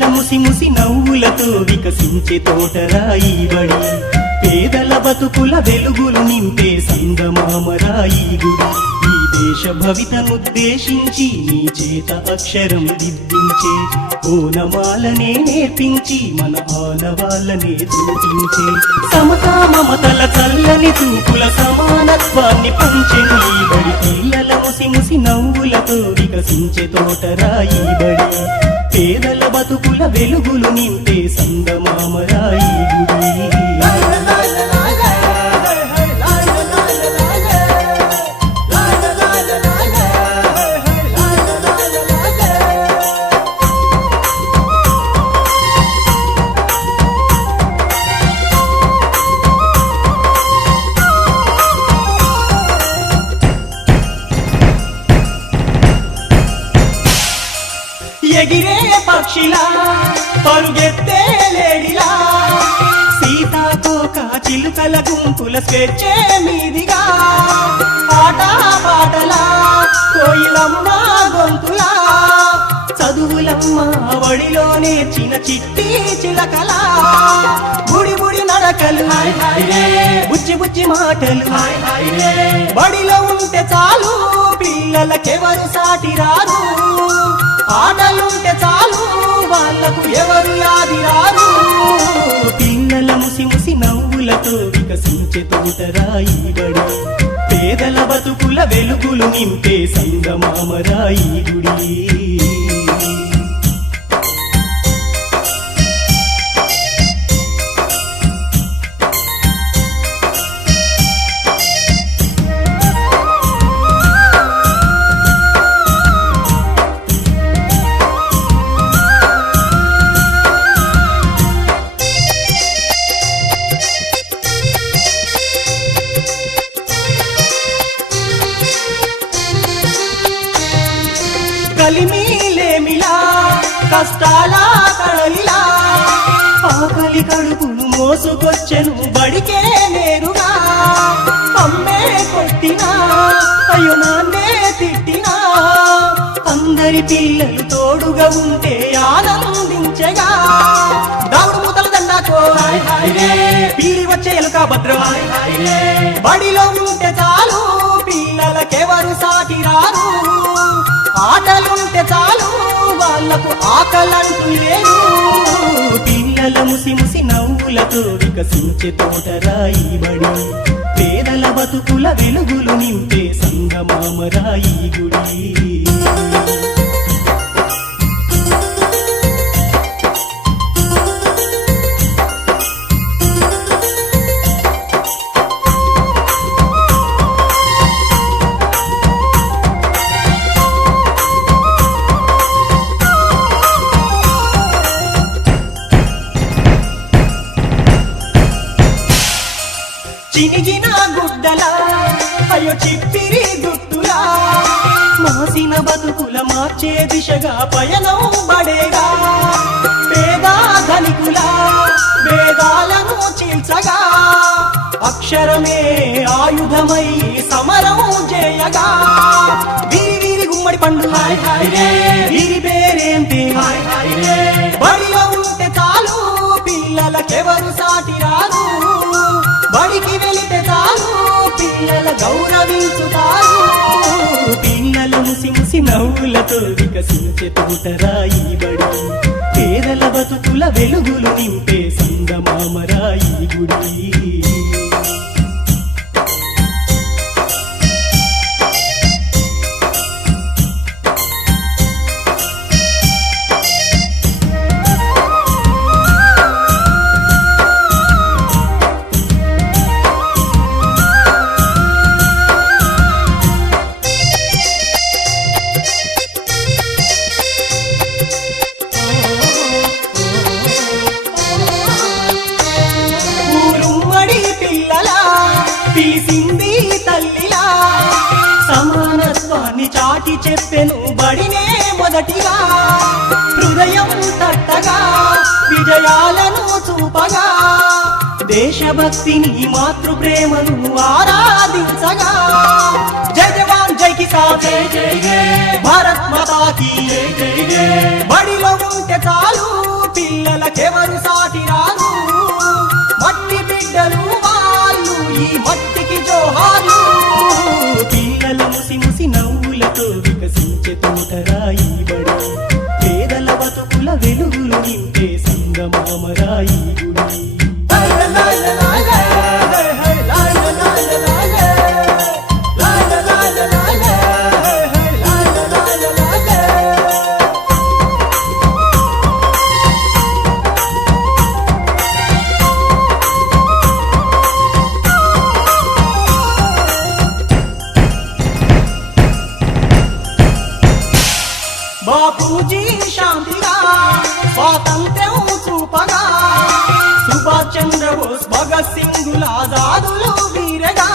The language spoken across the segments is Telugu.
పిల్లల ముసి ముసి నవ్వులతో వికసించే తోటరాయి బడి, పేదల బతుకుల వెలుగులు నింపే సంగమామరాయి గుడి. ఈ దేశ భవితనుద్దేశించి నీ చేత అక్షరం దిద్దించే, ఓనమాలనే నేర్పించి మన ఆనవాళ్ళనే చూపించే, సమతా మమతల చల్లని చూపుల సమానత్వాన్ని పంచెను ఈ బడి. పిల్లల ముసి ముసి నవ్వులతో వికసించే తోటరాయి బడి, పేదల బతుకుల వెలుగులు నింపే సంగమామరాయి గుడి. ఎగిరే పక్షిలా పరుగెత్తే లేడిలా, సీతాకోక చిలుకల గుంపుల స్వేచ్ఛే మీదిగా, ఆట పాటలా కోయిలమ్మ గొంతులా, చదువులమ్మ వడిలో నేర్చిన చిట్టి చిలకలా, బుడి బుడి నడకలు బుజ్జి బుజ్జి మాటలు, బడిలో ఉంటే చాలు పిల్లలకెవరు సాటి రారు, ఆటలుంటే చాలు వాళ్ళకు ఎవరు యాది రారు. పిల్లల ముసి ముసి నవ్వులతో వికసించే తోటరాయి బడి, పేదల బతుకుల వెలుగులు నింపే సంగమామరాయి గుడి. కలిమిలేమిలా కష్టాల కడలిలా, ఆకలి కడుపును మోసుకొచ్చెను బడికే నేరుగా, అమ్మే కొట్టినా అయ్యో నాన్నే తిట్టినా, అందరి పిల్లలు తోడుగా ఉంటే ఆనందించగా, దావుడు మూతల దండాకో పీలి వచ్చే ఎలుక భద్రం, బడిలో ఉంటే చాలు పిల్లలకెవరు సాటి రారు, ఆటలుంటే చాలు వాళ్ళకు ఆకలంటూ లేదు. పిల్లల ముసి ముసి నవ్వులతో వికసించే తోటరాయి బడి, పేదల బతుకుల వెలుగులు నింపే సంగమామరాయి గుడి. చినిగిన గుడ్డలా అయ్యో చిప్పిరి దుట్టులా, మాసిన బతుకుల మార్చే దిశగా పయనం బడేగా, పేద ధనికుల వేదాలను చీల్చగా, అక్షరమే ఆయుధమై సమరం చేయగా, వీరి వీరి గుమ్మడి పండు వీరి పేరేంటి, బడిలో ఉంటే చాలు పిల్లలకెవరు సాటి రారు, బడికి వెళితే చాలు పిల్లల గౌరవించుతారు. పిల్లల ముసి ముసి నవ్వులతో వికసించే తోటరాయి బడి, పేదల బతుకుల వెలుగులు నింపే సంగమామరాయి గుడి. పిలిసింది తల్లిలా, సమానత్వాన్ని చాటి చెప్పెను బడినే మొదటిగా, హృదయం తట్టగా విజయాలను చూపగా, దేశభక్తిని మాతృప్రేమను ఆరాధించగా, జై జవాన్ జై కిసాన్ జై జై భారత్ మాతా కీ, బడిలో ఉంటే చాలు పిల్లలకెవరు సాటి రారు మట్టి బిడ్డలు వాళ్ళు ఈ మట్టికి జోహారు పిల్లల ముసి ముసి నవ్వులతో వికసించే తోటరాయి బడి పేదల బతుకుల వెలుగులు నింపే సంగమామరాయి గుడి బాపూజీ శాంతిగా స్వాతంత్ర్యం చూపగా సుభాష్ చంద్రబోస్ భగత్ సింగుల ఆజాదులు వీరగా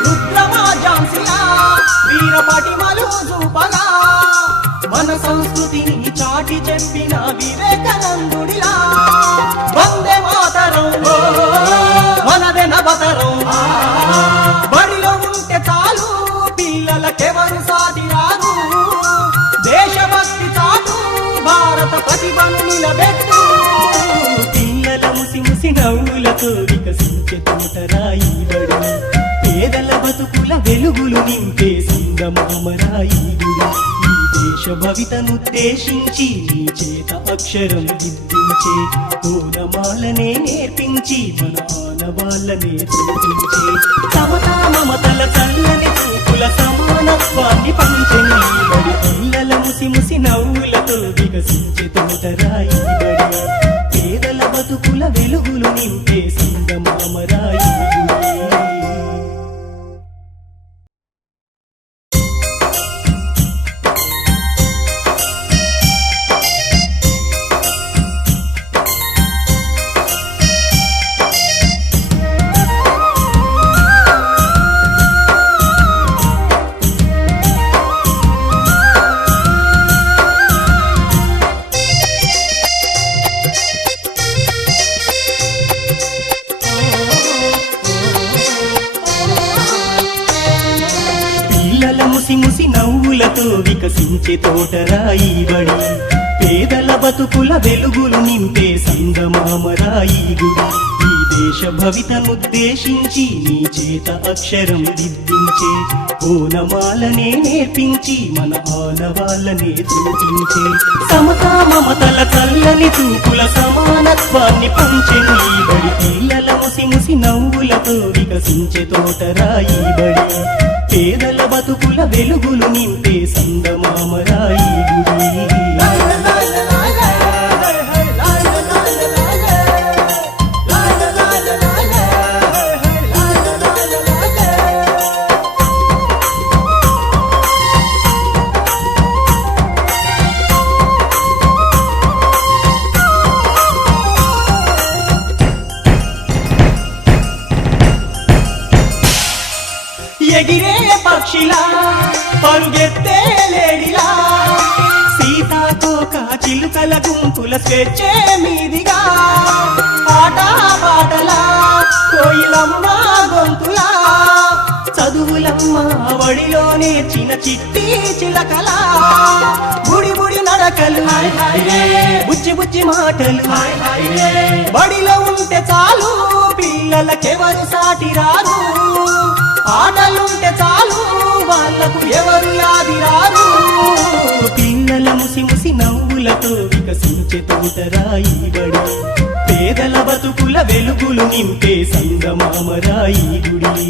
రుద్రమా ఝాన్సీలా వీర పటిమలు చూపగా మన సంస్కృతిని చాటి చెప్పిన వివేకానందుడిలా వందే మాతరం మనదే నవతరం బడిలో ఉంటే చాలు పిల్లలకెవరు సాటి రాదు దేశభక్తి చాటు భారత ప్రతిభను నిలబెట్టు పిల్లల ముసి ముసి నవ్వులతో వికసించే తోటరాయి బడి పేదల బతుకుల వెలుగులు నింపే సంగమామరాయి గుడి ఈ దేశ భవితనుద్దేశించి నీ చేత అక్షరం దిద్దించే ఓనమాలనే నేర్పించి మన ఆనవాళ్ళనే చూపించే సమతా మమతల చల్లని చూపుల సమానత్వాన్ని పంచని బడి పిల్లల ముసి ముసి నవ్వులతో వికసించే తోటరాయి బడి పేదల బతుకుల వెలుగులు నింపే సంగమామరాయి గుడి ముసి ముసి నవ్వులతో వికసించే తోటరాయి బడి పేదల బతుకుల వెలుగులు నింపే సంగమామరాయి గుడి ఈ దేశ భవితనుద్దేశించి నీ చేత అక్షరం దిద్దించే ఓనమాలనే నేర్పించి మన ఆనవాళ్ళనే చూపించే సమతా మమతల చల్లని చూపుల సమానత్వాన్ని పంచే నీ బడి పిల్లల ముసి ముసి నవ్వులతో వికసించే తోటరాయి బడి పేదల బతుకుల వెలుగులు నింపే సంగమామరాయి గుడి ఎగిరే పక్షిలా పరుగెత్తే లేడిలా సీతాకోక చిలుకల గుంపుల స్వేచ్ఛే మీదిగా ఆట పాటలా కోయిలమ్మ గొంతులా చదువులమ్మ వడిలో నేర్చిన చిట్టి చిలకలా బుడి బుడి నడకలు బుజ్జి బుజ్జి మాటలు బడిలో ఉంటే చాలు పిల్లలకెవరు సాటి రారు ఆటలుంటే చాలు వాళ్ళకు ఎవరు యాది రారు పిల్లల ముసి ముసి నవ్వులతో వికసించే తోటరాయి బడి పేదల బతుకుల వెలుగులు నింపే సంగమామరాయి గుడి